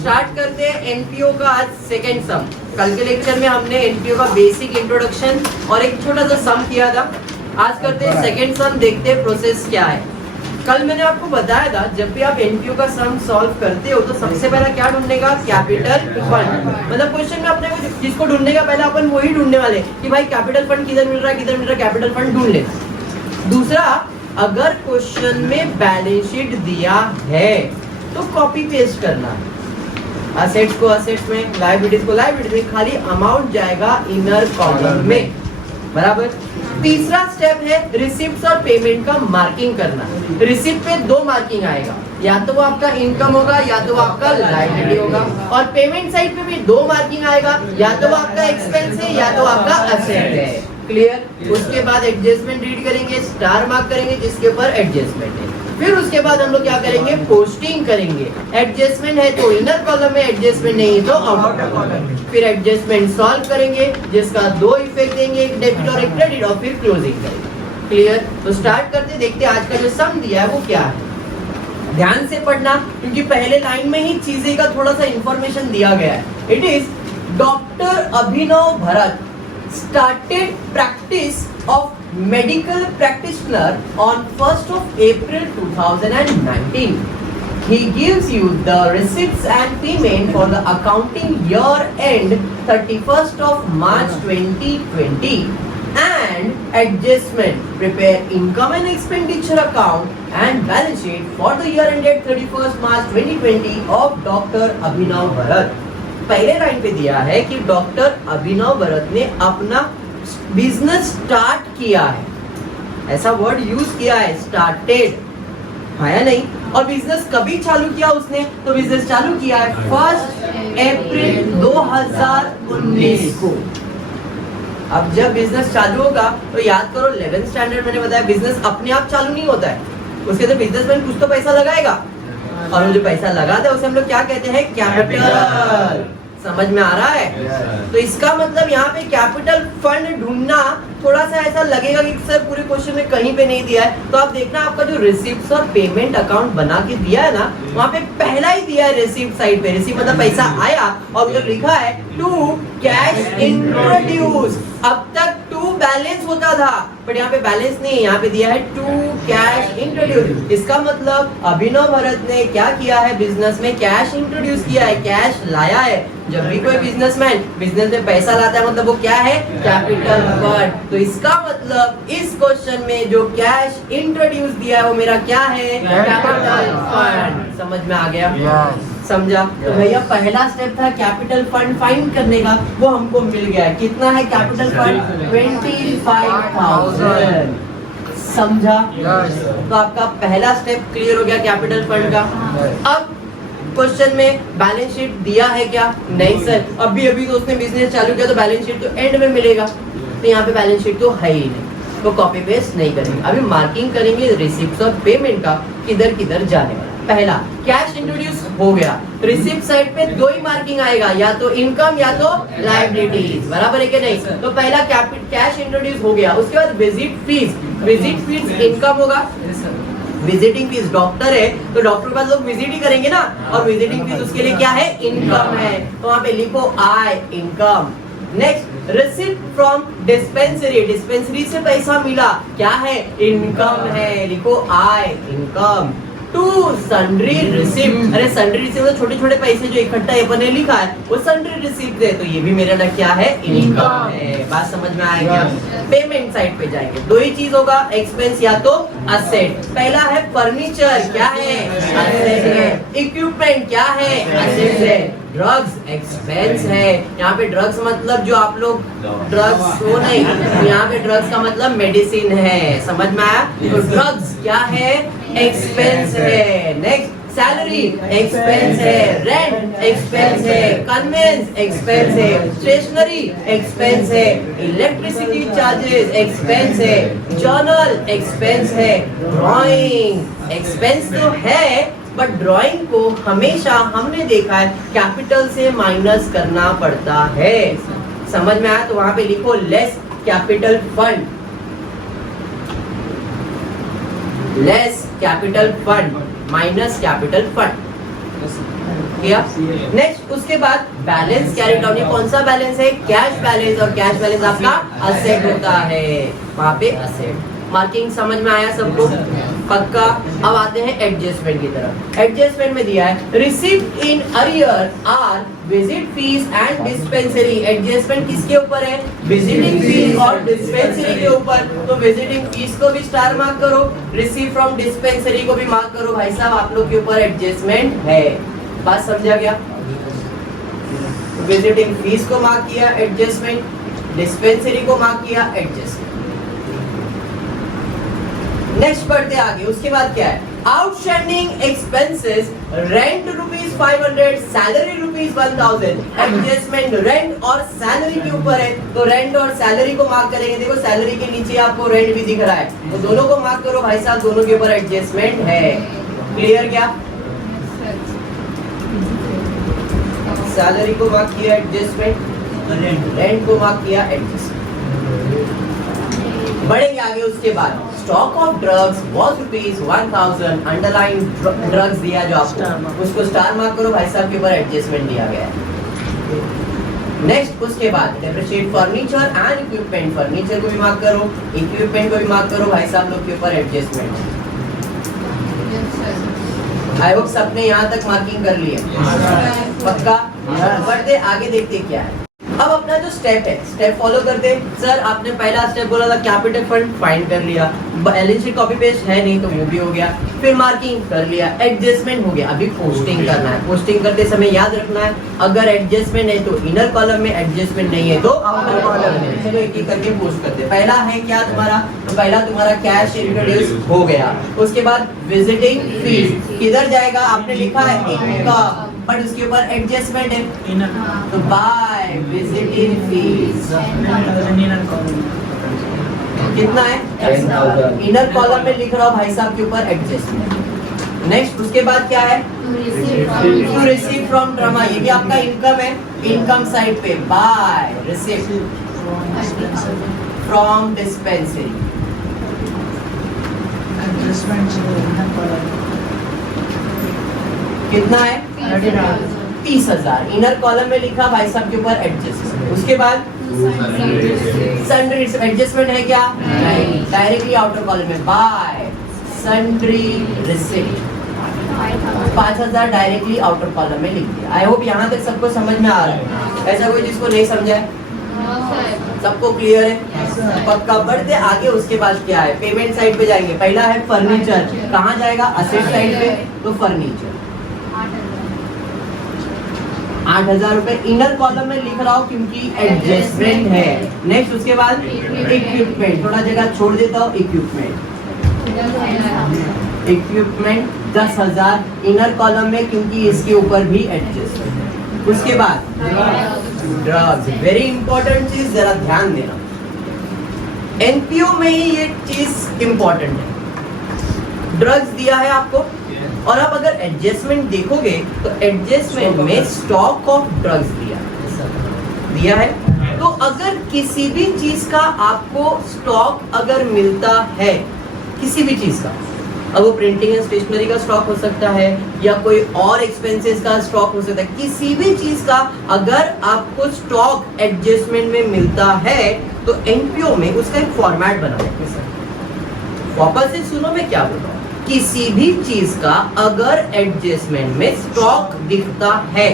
Start करते हैं NPO का आज सेकेंड सम। कल के लेक्चर में हमने एनपीओ का बेसिक इंट्रोडक्शन और एक छोटा सा सम किया था। आज करते हैं सेकेंड सम, देखते हैं प्रोसेस क्या है। कल मैंने आपको बताया था जब भी आप एनपीओ का सम सॉल्व करते हो तो सबसे पहला क्या ढूंढने का, कैपिटल फंड। मतलब क्वेश्चन में अपने को जिसको ढूंढने का पहले अपन वही ढूंढने वाले कि भाई कैपिटल फंड किधर मिल रहा है, किधर मिल रहा है, कैपिटल फंड ढूंढ ले। दूसरा, अगर क्वेश्चन में बैलेंस शीट दिया है तो कॉपी पेस्ट करना है। असेट्स को असेट्स में, लायबिलिटीज को लायबिलिटीज में, खाली अमाउंट जाएगा इनर कॉलम में, बराबर। तीसरा स्टेप है रिसिप्ट्स और पेमेंट का मार्किंग करना। रिसिप्ट पे 2 मार्किंग आएगा, या तो वो आपका इनकम होगा या तो वो आपका लायबिलिटी होगा। और पेमेंट साइड पे भी 2 मार्किंग आएगा, या तो वो आपका एक्सपेंस है या तो आपका असेट है। क्लियर। उसके बाद एडजस्टमेंट रीड करेंगे, स्टार मार्क करेंगे जिसके ऊपर एडजस्टमेंट है। फिर उसके बाद हम लोग क्या करेंगे, पोस्टिंग करेंगे। एडजस्टमेंट है तो इनर कॉलम में, एडजस्टमेंट नहीं तो आउटर कॉलम। फिर एडजस्टमेंट सॉल्व करेंगे जिसका 2 इफेक्ट देंगे, एक डेबिट और एक क्रेडिट, और फिर क्लोजिंग करेंगे। क्लियर। तो स्टार्ट करते देखते आज का जो सम दिया है वो क्या है। ध्यान से पढ़ना क्योंकि पहले लाइन में ही चीजें का थोड़ा सा इंफॉर्मेशन दिया गया है। It is doctor Abhinav Bharat started practice of medical practitioner on 1st of April 2019. He gives you the receipts and payment for the accounting year end 31st of March 2020 and adjustment. Prepare income and expenditure account and balance sheet for the year ended 31st March 2020 of Dr. Abhinav Bharat. पहले line पे दिया है कि doctor अभिनव भरत ने अपना business start किया है, ऐसा वर्ड यूज किया है, स्टार्टेड है या नहीं। और बिजनेस कभी चालू किया उसने, तो बिजनेस चालू किया है 1 अप्रैल 2019 को। अब जब बिजनेस चालू होगा तो याद करो 11th स्टैंडर्ड मैंने बताया बिजनेस अपने आप चालू नहीं होता है, उसके तो बिजनेसमैन कुछ तो पैसा लगाएगा, और वो जो पैसा लगाता है उसे हम लोग क्या कहते हैं, कैपिटल। समझ में आ रहा है। तो इसका मतलब यहाँ पे कैपिटल फंड ढूंढना थोड़ा सा ऐसा लगेगा कि सर पूरे क्वेश्चन में कहीं पे नहीं दिया है। तो आप देखना आपका जो रिसिप्ट्स और पेमेंट अकाउंट बना के दिया है ना, वहाँ पे पहला ही दिया है रिसिप्ट साइड पे। रिसिप्ट मतलब पैसा आया और उधर लिखा है टू कैश इंट्रोड्यूस। अब तक टू बैलेंस होता था बट यहाँ पे बैलेंस नहीं है, यहाँ पे दिया है टू कैश इंट्रोड्यूस। इसका मतलब अभिनव भरत ने क्या किया है, बिजनेस में कैश इंट्रोड्यूस किया है, कैश लाया है। जब भी कोई बिजनेसमैन बिजनेस में पैसा लाता है मतलब वो क्या है, कैपिटल फंड। तो इसका मतलब इस क्वेश्चन में जो कैश इंट्रोड्यूस दिया है वो मेरा क्या है, कैपिटल फंड। समझ में आ गया, समझा। तो भैया पहला स्टेप था कैपिटल फंड फाइंड करने का, वो हमको मिल गया है। कितना है कैपिटल फंड, 25,000। समझा। तो आपका पहला स्टेप क्लियर हो गया कैपिटल फंड का। अब क्वेश्चन में बैलेंस शीट दिया है क्या, नहीं सर, अभी तो उसने बिजनेस चालू किया तो बैलेंस शीट तो एंड में मिलेगा। तो यहाँ पे बैलेंस शीट तो है ही नहीं, तो कॉपी पेस्ट नहीं करेंगे। अभी मार्किंग करेंगे रिसिप्ट्स और पेमेंट का, किधर किधर जाने वाला। पहला कैश इंट्रोड्यूस हो गया, रिसिप्ट साइड पे 2 ही मार्किंग आएगा, या तो इनकम या तो लायबिलिटीज, बराबर है कि नहीं। तो पहला कैश इंट्रोड्यूस हो गया। उसके बाद visit fees, visit fees income होगा। विजिटिंग फीस डॉक्टर है तो डॉक्टर के पास लोग विजिट ही करेंगे ना, और विजिटिंग फीस उसके लिए क्या है, इनकम है। तो वहाँ पे लिखो I income. Next receipt from dispensary, dispensary से पैसा मिला, क्या है, इनकम है, लिखो I income. To sundry receipt, अरे सन्ड्री रिसिप्ट तो छोटे छोटे पैसे जो इकट्ठा अपन ने लिखा है वो सन्ड्री रिसिप्ट है, तो ये भी मेरा ना क्या है, इनकम है। बात समझ में आएगा। पेमेंट साइड पे जाएंगे, 2 ही चीज होगा, एक्सपेंस या तो असेट। पहला है फर्नीचर, क्या है, असेट है। इक्विपमेंट क्या है, असेट है। ड्रग्स एक्सपेंस है। यहाँ पे ड्रग्स मतलब जो आप लोग ड्रग्स हो नहीं, यहाँ पे ड्रग्स का मतलब मेडिसिन है। समझ में आया। तो ड्रग्स क्या है, एक्सपेंस है। नेक्स्ट सैलरी एक्सपेंस है, रेंट एक्सपेंस है, कन्वेंस एक्सपेंस है, स्टेशनरी एक्सपेंस है, इलेक्ट्रिसिटी चार्जेस एक्सपेंस है, जर्नल एक्सपेंस है, ड्राइंग एक्सपेंस तो है बट ड्राइंग को हमेशा हमने देखा है कैपिटल से माइनस करना पड़ता है। समझ में आया। तो वहां पे लिखो less capital fund, less capital fund minus capital fund. किया। नेक्स्ट उसके बाद बैलेंस कैरी डाउन, ये कौन सा बैलेंस है? कैश बैलेंस, और कैश बैलेंस आपका असेट होता है, वहां पे असेट। मार्किंग समझ में आया सबको? पक्का। अब आते हैं एडजस्टमेंट की तरफ। एडजस्टमेंट में दिया है received in arrear are visit fees and dispensary. Adjustment किसके ऊपर है? विजिटिंग फीस और डिस्पेंसरी के ऊपर। तो विजिटिंग फीस को भी स्टार मार्क करो, रिसीव फ्रॉम डिस्पेंसरी को भी मार्क करो। भाई साहब आप लोग के ऊपर एडजस्टमेंट है, बात समझा गया? विजिटिंग फीस को मार्क किया एडजस्टमेंट, डिस्पेंसरी को मार्क किया एडजस्टमेंट। नेक्स्ट बढ़ते आगे, उसके बाद क्या है? Outstanding expenses, rent ₹500, salary ₹1000। Adjustment rent और सैलरी के ऊपर है, तो रेंट और सैलरी को मार्क करेंगे। देखो सैलरी के नीचे आपको रेंट भी दिख रहा है, तो दोनों को मार्क करो भाई साहब, दोनों के ऊपर एडजस्टमेंट है। क्लियर क्या? सैलरी को मार्क किया एडजस्टमेंट, रेंट को मार्क किया एडजस्टमेंट। बढ़ेंगे आगे, उसके बाद stock of drugs was ₹1000। Underline drugs दिया जो आपको, उसको स्टार मार्क करो भाई साहब के ऊपर एडजस्टमेंट दिया गया है। नेक्स्ट उसके बाद depreciate furniture and equipment, furniture को भी मार्क करो, इक्विपमेंट को भी मार्क करो भाई साहब लोग के ऊपर एडजस्टमेंट। आई होप सबने यहाँ तक मार्किंग कर ली है, पक्का? बढ़ते आगे, देखते क्या है। अब अपना जो स्टेप है, स्टेप फॉलो करते। सर आपने पहला स्टेप बोला था कैपिटल फंड फाइंड कर लिया, बैलेंस शीट कॉपी पेस्ट है नहीं तो वो भी हो गया, फिर मार्किंग कर लिया, एडजस्टमेंट हो गया। अभी पोस्टिंग करना है। पोस्टिंग करते समय याद रखना है, अगर एडजस्टमेंट है तो इनर कॉलम में, एडजस्टमेंट नहीं है तो आउटर कॉलम में। चलो एक एक करके पोस्ट करते। पहला है क्या तुम्हारा? तो पहला तुम्हारा कैश इंट्रोड्यूस हो गया। उसके बाद विजिटिंग फीस किधर जाएगा? आपने लिखा है इनकम, बट उसके ऊपर एडजस्टमेंट है, तो बाय विजिटिंग फीस कितना है? इनर कॉलम में लिख रहा हूँ भाई साहब के ऊपर एडजस्टमेंट। नेक्स्ट उसके बाद क्या है? टू रिसीव फ्रॉम ट्रमा, ये भी आपका इनकम है, इनकम साइड पे बाय रिसीव फ्रॉम डिस्पेंसरी। कितना है? 30,000। इनर कॉलम में लिखा भाई साहब के ऊपर एडजस्टमेंट। उसके बाद सन्ड्री एडजस्टमेंट है क्या? नहीं, डायरेक्टली आउटर कॉलम में bye sundry receipt 5,000 directly outer column में लिख दिया। आई होप यहाँ तक सबको समझ में आ रहा है। ऐसा कोई जिसको नहीं समझा है? सबको क्लियर है? पक्का। बढ़ते आगे, उसके बाद क्या है? पेमेंट साइड पे जाएंगे। पहला है फर्नीचर, कहाँ जाएगा? असेट साइड पे, तो फर्नीचर 8,000 रुपए इनर कॉलम में लिख रहा हूँ क्योंकि एडजस्टमेंट है। नेक्स्ट उसके बाद इक्विपमेंट, थोड़ा जगह छोड़ देता हूँ। इक्विपमेंट 10,000 इनर कॉलम में क्योंकि इसके ऊपर भी एडजस्टमेंट। उसके बाद ड्रग्स, वेरी इंपॉर्टेंट चीज, जरा ध्यान देना। एनपीओ में ही ये चीज इंपॉर्टेंट है। ड्रग्स दिया है आपको, और अब अगर एडजस्टमेंट देखोगे तो एडजस्टमेंट में स्टॉक ऑफ ड्रग्स दिया है। तो अगर किसी भी चीज का आपको स्टॉक अगर मिलता है, किसी भी चीज का, अब वो प्रिंटिंग एंड स्टेशनरी का स्टॉक हो सकता है या कोई और एक्सपेंसेस का स्टॉक हो सकता है, किसी भी चीज का अगर आपको स्टॉक एडजस्टमेंट में मिलता है तो एनपीओ में उसका एक फॉर्मेट बना है। वापस से सुनो मैं क्या बोल रहा हूँ। किसी भी चीज का अगर एडजस्टमेंट में स्टॉक दिखता है,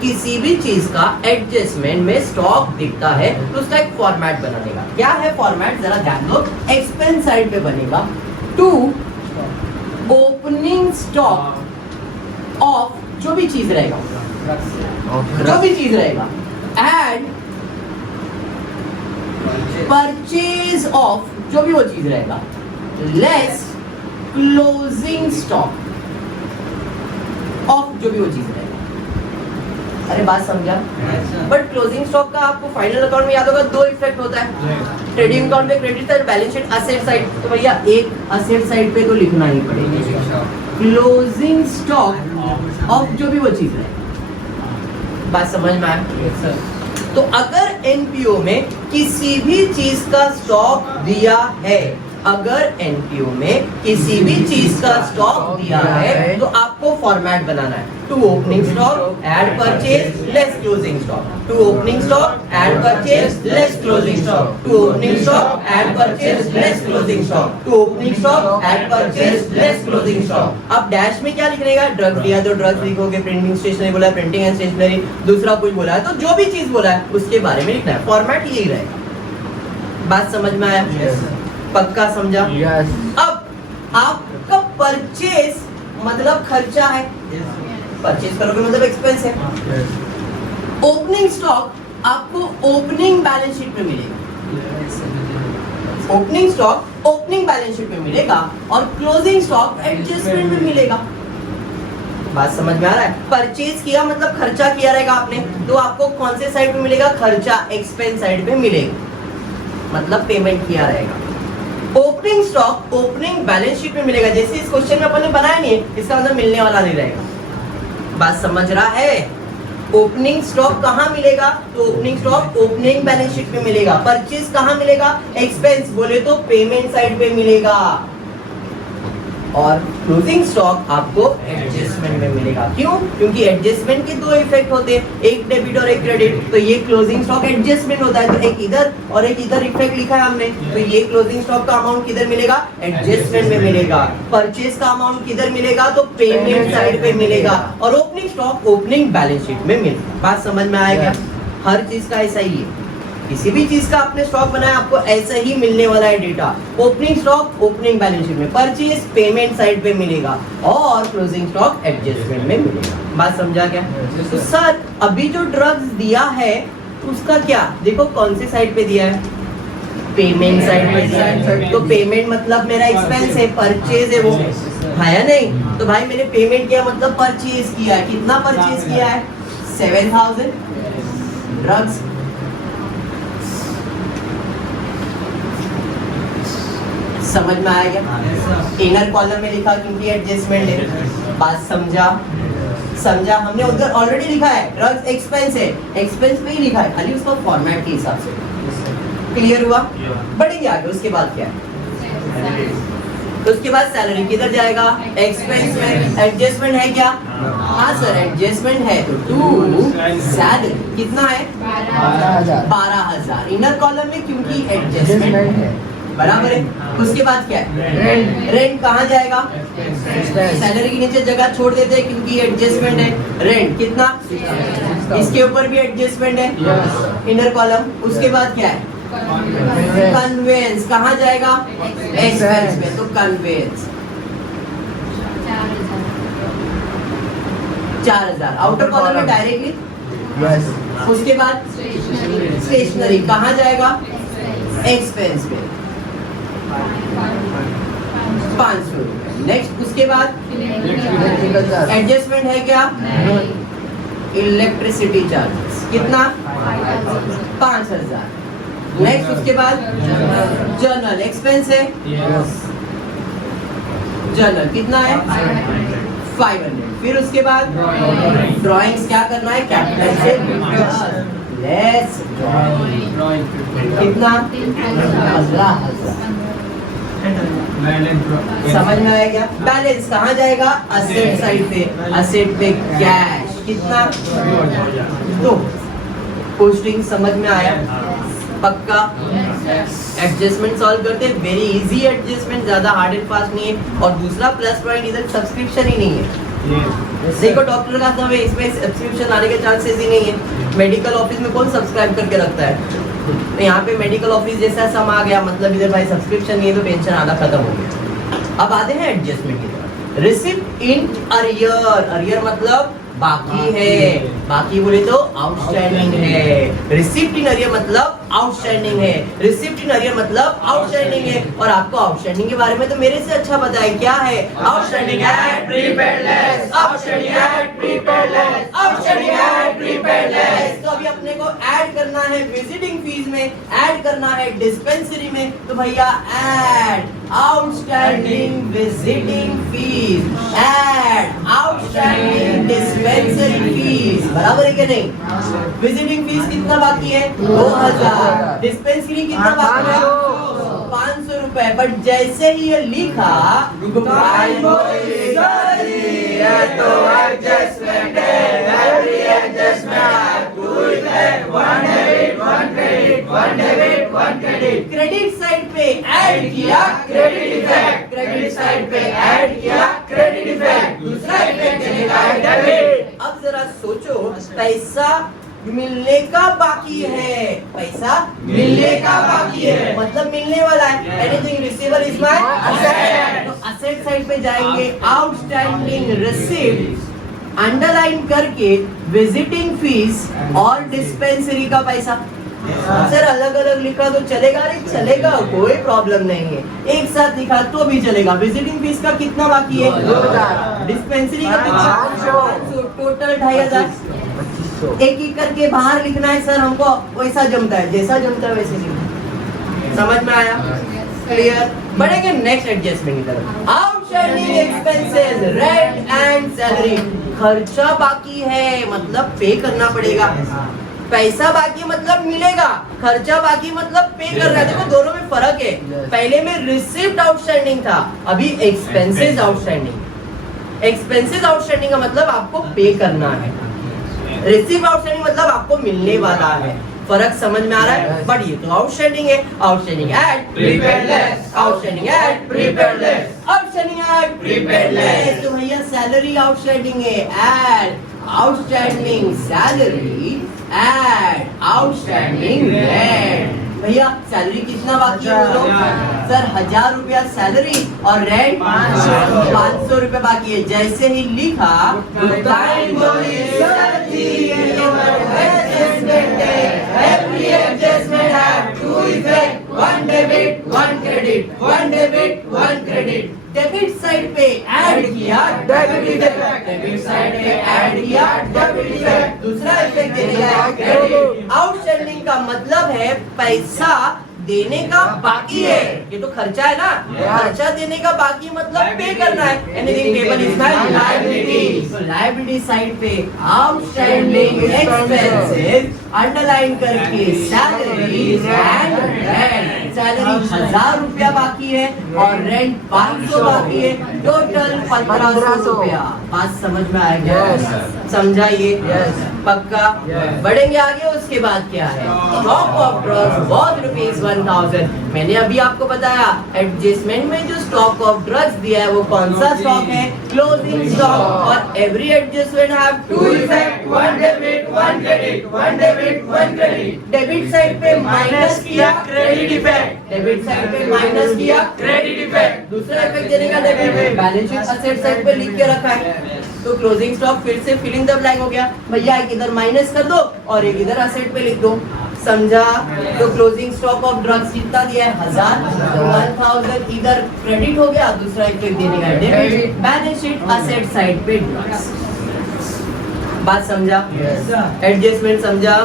किसी भी चीज का एडजस्टमेंट में स्टॉक दिखता है तो उसका एक फॉर्मेट बना देगा। क्या है फॉर्मेट? जरा ध्यान दो। एक्सपेंस साइड पे बनेगा टू ओपनिंग स्टॉक ऑफ जो भी चीज रहेगा, जो भी चीज रहेगा, एंड परचेज ऑफ जो भी वो चीज रहेगा, लेस क्लोजिंग स्टॉक ऑफ जो भी वो चीज रहेगा। अरे बात समझा? बट क्लोजिंग स्टॉक का आपको फाइनल अकाउंट में याद होगा दो इफेक्ट होता है। ट्रेडिंग अकाउंट पे credit side, balance sheet asset side. तो भैया एक असेट साइड पे तो लिखना ही पड़ेगा क्लोजिंग स्टॉक ऑफ जो भी वो चीज है। बात समझ में आया? तो अगर एनपीओ में किसी भी चीज का स्टॉक दिया है अगर एनपीओ में किसी भी चीज का स्टॉक दिया है तो आपको फॉर्मेट बनाना है। To opening stock add purchase less closing stock, to opening stock add purchase less closing stock, to opening stock add purchase less closing stock, to opening stock add purchase less closing stock. अब dash में क्या लिखने का, drugs दिया तो drugs लिखोगे, printing stationery बोला printing and stationery, दूसरा कुछ बोला है तो जो भी चीज बोला है उसके बारे में लिखना है। फॉर्मेट यही रहेगा। बात समझ में आया? पक्का समझा? अब आपका परचेज मतलब खर्चा है, परचेज करोगे मतलब एक्सपेंस है। ओपनिंग स्टॉक आपको ओपनिंग बैलेंस शीट में मिलेगा, opening stock opening balance sheet में मिलेगा और क्लोजिंग स्टॉक एडजस्टमेंट में मिलेगा। बात समझ में आ रहा है? परचेज किया मतलब खर्चा किया रहेगा आपने, तो आपको कौन से साइड पे मिलेगा, खर्चा एक्सपेंस साइड पे मिलेगा, मतलब पेमेंट किया रहेगा। Opening stock opening balance sheet में मिलेगा, जैसे इस क्वेश्चन में अपन ने बनाया नहीं है, इसका मतलब मिलने वाला नहीं रहेगा। बात समझ रहा है? ओपनिंग स्टॉक कहाँ मिलेगा, तो opening stock opening balance sheet में मिलेगा। परचेज कहाँ मिलेगा, एक्सपेंस बोले तो पेमेंट साइड पे मिलेगा, और क्लोजिंग स्टॉक आपको एडजस्टमेंट में मिलेगा। क्यों? क्योंकि एडजस्टमेंट के दो इफेक्ट होते हैं, एक डेबिट और एक क्रेडिट। तो ये क्लोजिंग स्टॉक एडजस्टमेंट होता है, तो एक इधर और एक इधर इफेक्ट लिखा है हमने, तो ये क्लोजिंग स्टॉक का अमाउंट किधर मिलेगा, एडजस्टमेंट में मिलेगा। परचेज का अमाउंट किधर मिलेगा, तो पेमेंट साइड पे मिलेगा, और opening stock opening balance sheet में मिलेगा। बात समझ में आएगा? हर चीज का ऐसा ही है, किसी भी चीज का आपने स्टॉक बनाया आपको ऐसा ही मिलने वाला है data. Opening stock opening balance sheet में, परचेज पेमेंट साइड पे मिलेगा, और क्लोजिंग स्टॉक एडजस्टमेंट में मिलेगा। बात समझा क्या? तो सर अभी जो ड्रग्स दिया है उसका क्या, देखो कौन से साइड पे दिया है, पेमेंट साइड पे दिया है, तो पेमेंट मतलब मेरा एक्सपेंस है, परचेज है वो, है या नहीं? तो भाई मैंने पेमेंट किया मतलब परचेज किया है। कितना परचेज किया है, 7000 ड्रग्स। समझ में आएगा? इनर कॉलम में लिखा क्योंकि एडजस्टमेंट है। बात समझा? समझा? हमने उधर ऑलरेडी लिखा है ड्रग्स एक्सपेंस है, एक्सपेंस पे ही लिखा है, खाली उसको फॉर्मेट के हिसाब से। क्लियर हुआ? बढ़ेंगे आगे। उसके बाद क्या है, तो उसके बाद सैलरी किधर जाएगा, एक्सपेंस में। एडजस्टमेंट है क्या, हाँ सर एडजस्टमेंट है, तो टू सैलरी कितना है, 12,000 इनर कॉलम में क्योंकि एडजस्टमेंट है, बराबर है। उसके बाद क्या है, रेंट कहाँ जाएगा, सैलरी के नीचे जगह छोड़ देते हैं क्योंकि एडजस्टमेंट है। रेंट कितना, इसके ऊपर भी एडजस्टमेंट है, इनर कॉलम। उसके बाद क्या है, कन्वेंस कहाँ जाएगा, एक्सपेंस में, तो कन्वेंस 4000 आउटर कॉलम में डायरेक्टली। उसके बाद स्टेशनरी कहाँ जाएगा, एक्सपेंस में, 500। नेक्स्ट उसके बाद एडजस्टमेंट है क्या, इलेक्ट्रिसिटी चार्जेस कितना, 5000। नेक्स्ट उसके बाद जर्नल एक्सपेंस है, जर्नल कितना है, 500। फिर उसके बाद ड्राइंग्स क्या करना है, कैपिटल से लेस कितना, 15,000। समझ में आएगा? बैलेंस कहाँ जाएगा, असेट साइड पे, असेट पे कैश कितना, 2। पोस्टिंग समझ में आया? पक्का? एडजस्टमेंट सॉल्व करते हैं, वेरी इजी एडजस्टमेंट, ज्यादा हार्ड एंड फास्ट नहीं है। और दूसरा प्लस पॉइंट इधर सब्सक्रिप्शन ही नहीं है। देखो डॉक्टर का समय इसमें सब्सक्रिप्शन आने के चांसेस ही नहीं है। मेडिकल ऑफिस में कौन सब्सक्राइब करके रखता है, तो यहाँ पे मेडिकल ऑफिस जैसा सम आ गया, मतलब इधर भाई सब्सक्रिप्शन नहीं है तो टेंशन आना खत्म हो गया। अब आते हैं एडजस्टमेंट की तरफ। रिसिप्ट इन अरियर, अरियर मतलब बाकी है, बाकी बोले तो आउटस्टैंडिंग है। रिसिप्ट इन अरियर मतलब आउटस्टैंडिंग है, रिसिप्ट इन अरियर मतलब आउटस्टैंडिंग है। और आपको आउटस्टैंडिंग के बारे में तो मेरे से अच्छा पता है, क्या है, outstanding at prepaid less, outstanding at prepaid less, outstanding at prepaid less. तो अभी अपने को ऐड करना है विजिटिंग फीस में, ऐड करना है डिस्पेंसरी में, तो भैया add outstanding visiting fees, add outstanding dispensary fees, बराबर है कि नहीं? विजिटिंग फीस कितना बाकी है, 2000। डिस्पेंसरी कितना बाकी है, 500 रुपए। रुपए, बट जैसे ही ये लिखा गुप्तायन बोली सर ये तो एडजस्टमेंट है, every adjustment two effect, one debit one credit, one debit one credit. Credit side पे ऐड किया क्रेडिट इफेक्ट, क्रेडिट साइड पे ऐड किया क्रेडिट इफेक्ट, दूसरा इफेक्ट देगा डेबिट। अब जरा सोचो, पैसा मिलने का बाकी है, पैसा मिलने का बाकी है, मतलब मिलने वाला है। Anything receivable is my asset, तो असेट साइड पे जाएंगे, आउटस्टैंडिंग रिसीव्ड अंडरलाइन करके विजिटिंग फीस और डिस्पेंसरी का पैसा। सर अलग अलग लिखा तो चलेगा? नहीं चलेगा, कोई प्रॉब्लम नहीं है, एक साथ लिखा तो भी चलेगा। विजिटिंग फीस का कितना बाकी है? 2000। डिस्पेंसरी का कितना? 500। टोटल 2500। एक एक करके बाहर लिखना है सर, हमको वैसा जमता है, जैसा जमता है वैसे लिखना। समझ में आया? क्लियर? बढ़ेंगे नेक्स्ट एडजस्टमेंट की तरफ। Outstanding expenses, rent and salary. खर्चा बाकी है मतलब पे करना पड़ेगा, पैसा बाकी मतलब मिलेगा, खर्चा बाकी मतलब पे कर रहा है। देखो दोनों में फर्क है, पहले में रिसिप्ट आउटस्टैंडिंग था, अभी एक्सपेंसेस आउटस्टैंडिंग। एक्सपेंसेस आउटस्टैंडिंग का मतलब आपको पे करना है, रिसिप्ट आउटस्टैंडिंग मतलब आपको मिलने वाला है। फर्क समझ में आ रहा है? बट ये तो आउटस्टैंडिंग है, outstanding at prepaid less, outstanding at prepaid less, outstanding at prepaid less. तो भैया सैलरी आउटस्टैंडिंग है, at outstanding salary at outstanding rent. भैया सैलरी कितना बाकी है बोलो? सर 1000 रुपया सैलरी और रेंट 500 रुपया बाकी है। जैसे ही लिखा every adjustment have two effect, one debit, one credit, one debit, one credit. Debit side पे ऐड किया डेबिट इफेक्ट, डेबिट साइड पे ऐड किया डेबिट इफेक्ट, दूसरा इफेक्ट देगा क्रेडिट। आउटस्टैंडिंग का मतलब है पैसा देने का बाकी है, ये तो खर्चा है ना, खर्चा देने का बाकी मतलब पे करना है। Anything payable is my liability, तो लायबिलिटी साइड पे आउटस्टैंडिंग एक्सपेंसेस अंडरलाइन करके सैलरी एंड रेंट। सैलरी 1000 रुपया बाकी है और रेंट 500 बाकी है, टोटल 1500 रुपया। बात समझ में आएगा? समझाइए? पक्का? बढ़ेंगे आगे। उसके बाद क्या है? Stock of drugs was ₹1000। मैंने अभी आपको बताया एडजस्टमेंट में जो स्टॉक ऑफ ड्रग्स दिया है वो कौन सा स्टॉक है? Closing stock. और every adjustment have to effect, one debit one credit, one debit one credit. Debit side पे माइनस किया क्रेडिट इफेक्ट, डेबिट साइड पे माइनस किया क्रेडिट इफेक्ट, दूसरा इफेक्ट देने का debit. Balance sheet asset side पे लिख के रखा है, तो क्लोजिंग स्टॉक फिर से फिल इन द ब्लैंक हो गया। भैया एक इधर माइनस कर दो और एक इधर असेट पे लिख दो। समझा? तो क्लोजिंग स्टॉक ऑफ ड्रग्स कितना दिया है? 1000, तो 1000 इधर क्रेडिट हो गया, दूसरा इफेक्ट देने का debit. Balance sheet asset side पे ड्रग्स। बात समझा? एडजस्टमेंट समझा?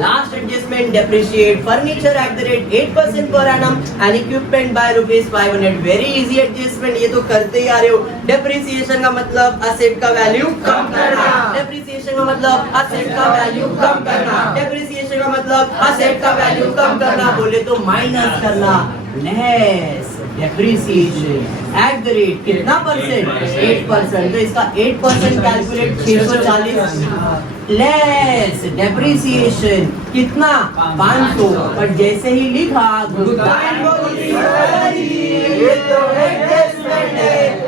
Last adjustment depreciate furniture at the rate 8% per annum and equipment by ₹500। Very easy adjustment, ये तो करते ही आ रहे हो। डेप्रिसिएशन का मतलब असेट का वैल्यू कम करना, डेप्रिसिएशन का मतलब असेट का वैल्यू कम करना, डेप्रिसिएशन का मतलब असेट का वैल्यू कम करना, बोले तो माइनस करना। Less depreciation eight the rate कितना परसेंट? 8%। तो इसका 8% कैलकुलेट 640 लेस डेप्रिसिएशन कितना? 500। पर जैसे ही लिखा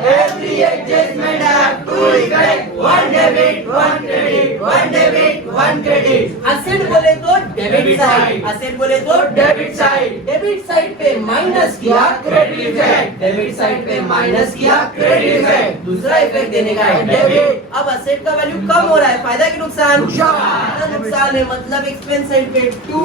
every adjustment have two effect, one debit, one credit, one debit, one credit. Asset बोले तो डेबिट साइड, असेट बोले तो डेबिट साइड, डेबिट साइड पे माइनस किया क्रेडिट इफेक्ट, डेबिट साइड पे माइनस किया क्रेडिट इफेक्ट, दूसरा इफेक्ट देने का है डेबिट। अब असेट का वैल्यू कम हो रहा है, फायदा कि नुकसान? नुकसान है, मतलब एक्सपेंस साइड पे 2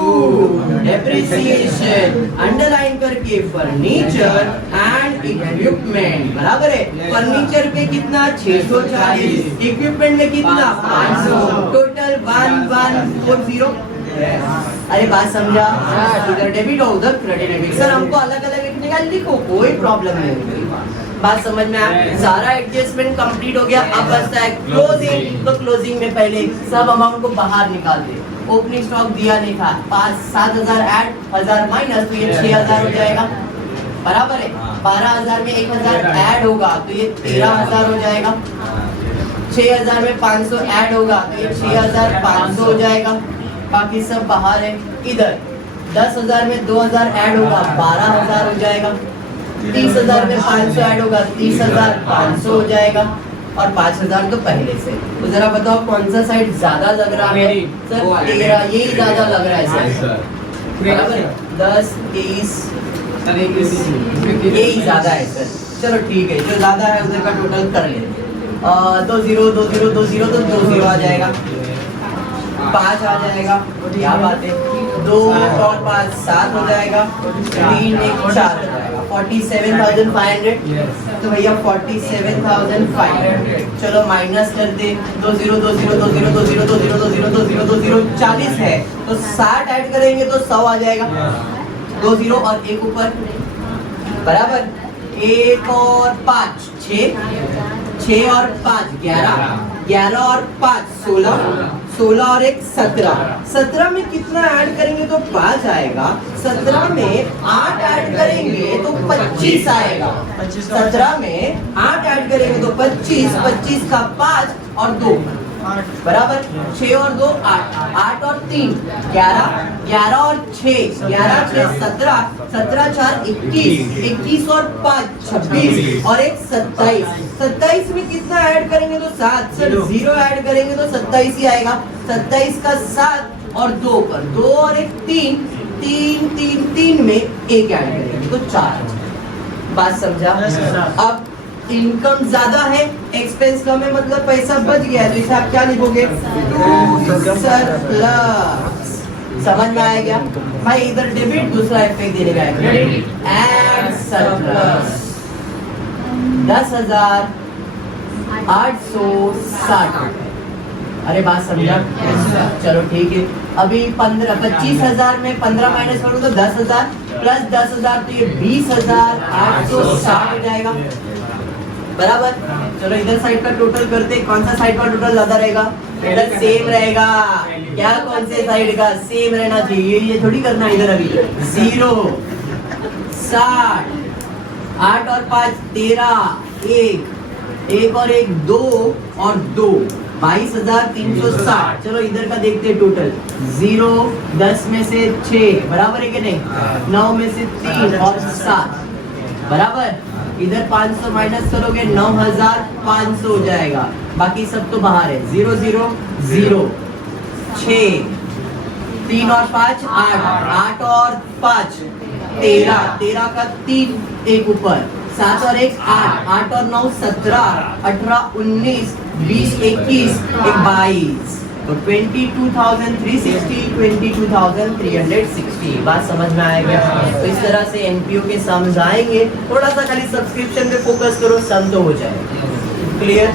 डेप्रिसिएशन अंडरलाइन करके फर्नीचर एंड इक्विपमेंट बराबर है। फर्नीचर पे कितना? 640, इक्विपमेंट में कितना? 500, टोटल 1140। अरे बात समझा? इधर डेबिट हो उधर क्रेडिट। सर हमको अलग अलग लिखने का, लिखो कोई प्रॉब्लम नहीं। बात समझ में आया? सारा एडजस्टमेंट कंप्लीट हो गया। अब बचता है क्लोजिंग। तो क्लोजिंग में पहले सब अमाउंट को बाहर निकाल दे। ओपनिंग स्टॉक दिया नहीं था, 5 7000 ऐड 1000 माइनस, तो ये 6000 हो जाएगा। बराबर है। 12,000 में 1,000 ऐड होगा तो ये 13,000 हो जाएगा। 6,000 में 500 ऐड होगा तो ये 6,500 हो जाएगा। बाकी सब बाहर है। इधर 10,000 में 2,000 ऐड होगा 12,000 हो जाएगा। 30,000 में 500 ऐड होगा 30,500 हो जाएगा। और 5,000 तो पहले से। तो जरा बताओ कौन सा साइड ज्यादा लग रहा है? सर 13 यही ज्यादा लग रहा है सर। बराबर है। 10 30 यही ज्यादा है सर। चलो ठीक है, जो ज्यादा है उधर का टोटल कर लेते हैं। 2 0 2 0 2 0 तो 2 0 आ जाएगा। 5 आ जाएगा। क्या बात है। 2 और 5 7 हो जाएगा। 3 1 4 हो जाएगा। 47,500। तो भैया 47,500। चलो माइनस करते। 2 0 2 0 2 0 2 0 2 0 2 0 2 0 2 0 40 है तो 60 ऐड करेंगे तो 100 आ जाएगा। 2 0 और 1 ऊपर बराबर। 1 और 5 6 और 5 11 11 और 5 16 16 और 1 17 17 में कितना ऐड करेंगे तो 5 आएगा। 17 में 8 ऐड करेंगे तो 25 आएगा। 17 में 8 ऐड करेंगे तो 25 25 का 5 और 2 बराबर। 6 और 2 8 8 और 3 11 11 और 6 11 6 17 17 4 21 21 और 5 26 और 1 27 27 में कितना ऐड करेंगे तो 7 सर 0 ऐड करेंगे तो 27 ही आएगा। 27 का 7 और 2 पर 2 और 1 3 3 3 3 में 1 ऐड करेंगे तो 4। बात समझा? अब इनकम ज्यादा है एक्सपेंस कम है मतलब पैसा बच गया तो इसे आप क्या लिखोगे? To surplus. समझ में आया क्या भाई? इधर डेबिट दूसरा इफेक्ट देने का है क्रेडिट एंड सरप्लस। 10,860। अरे बात समझा? चलो ठीक है। अभी 25,000 में 15 माइनस करूँ तो 10,000 प्लस 10,000 तो ये 20,860 हो जाएगा बराबर। चलो इधर साइड का टोटल करते। कौन सा साइड का टोटल ज्यादा रहेगा? इधर सेम रहेगा। क्या कौन से साइड का सेम रहना चाहिए? ये थोड़ी करना है इधर। अभी 0 60 8 और 5 13 1 और 1 2 और 2 22,360। चलो इधर का देखते हैं टोटल। 0 10 में से 6 बराबर है कि नहीं? 9 में से 3 और 7 बराबर। इधर 500 माइनस करोगे 9,500 हो जाएगा। बाकी सब तो बाहर है। 0 0 0 6 3 और 5 8 8 और 5 13 13 का 3 1 ऊपर 7 और 1 8 8 और 9 17 18 19 20 21 22 तो 22,360 22,360। बात समझ में आएगा? तो इस तरह से एनपीओ के सम्स आएंगे। थोड़ा सा खाली सब्सक्रिप्शन पे फोकस करो, सम तो हो जाएगा। क्लियर?